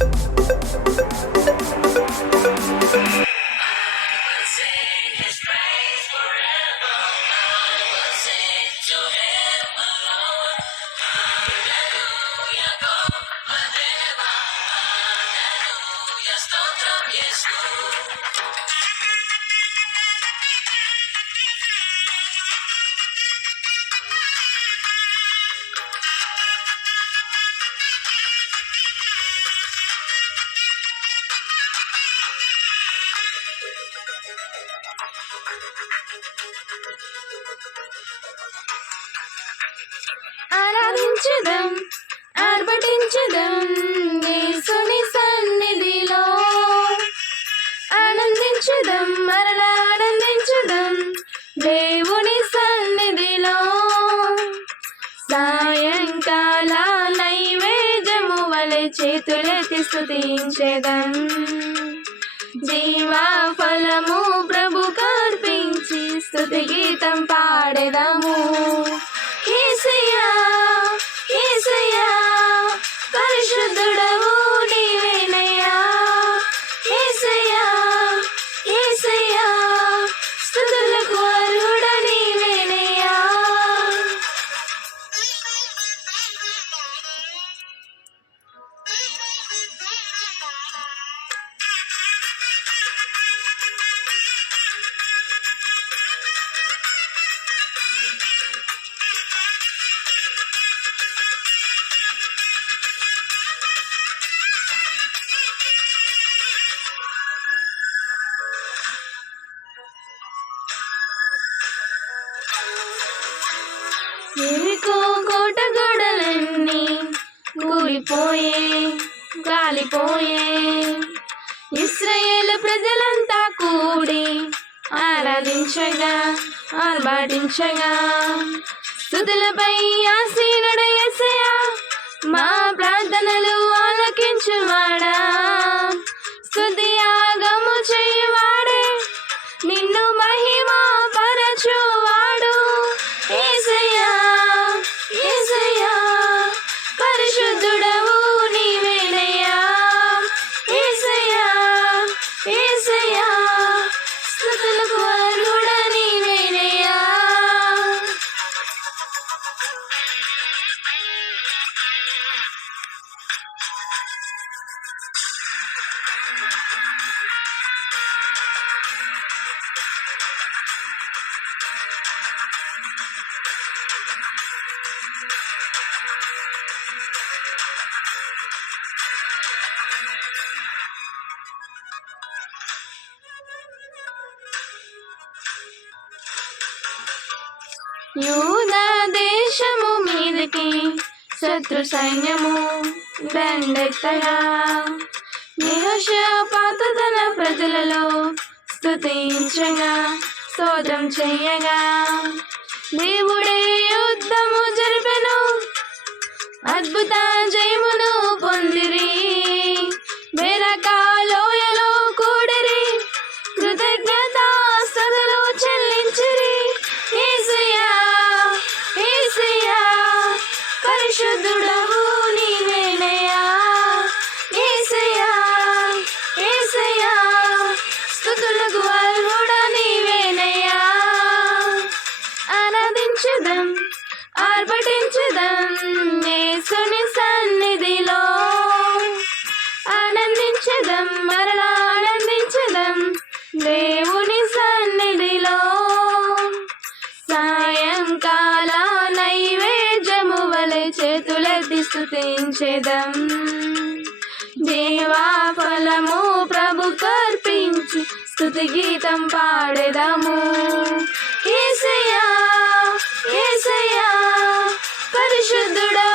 you ఆరాధించుదాం ఆర్భటించుదాం యేసుని సన్నిధిలో. ఆనందించుదాం మరలా ఆనందించుదాం దేవుని సన్నిధిలో. సాయంకాల నైవేద్యము వలె చేతులెత్తి స్తుతించేదం. జీవా ఫలము గీతం పాడేదాము. పోయే గాలిపోయే ఇస్రాయేల్ ప్రజలంతా కూడి ఆరాధించగా ఆర్భాటించగా స్థుతులపై ఆసీనుడ యేసయ్యా మా ప్రార్థనలు ఆలకించువాడా. యూదా దేశము మీదకి శత్రు సైన్యము దండెత్తగా. నిహోషపాత తన ప్రజలలో స్తుతించగా స్తోత్రం చెయ్యగా దేవుడే యుద్ధము జరిపెను అద్భుత పరిశుద్ధుడవు నీవేనయా ఏసయా ఏసయా స్థుతులకు అర్హుడ నీవేనయా ఆరాధించుదాం ఆర్భటించదం యేసుని సన్నిధిలో. ఆనందించదం మరలా ఆనందించదం దేవుని సన్నిధిలో. సాయంకాలం స్థుతించెదం. దేవా ఫలము ప్రభు కర్పించి. స్థుతి గీతం పాడెదము. ఏసయ్యా ఏసయ్యా పరిశుద్ధుడు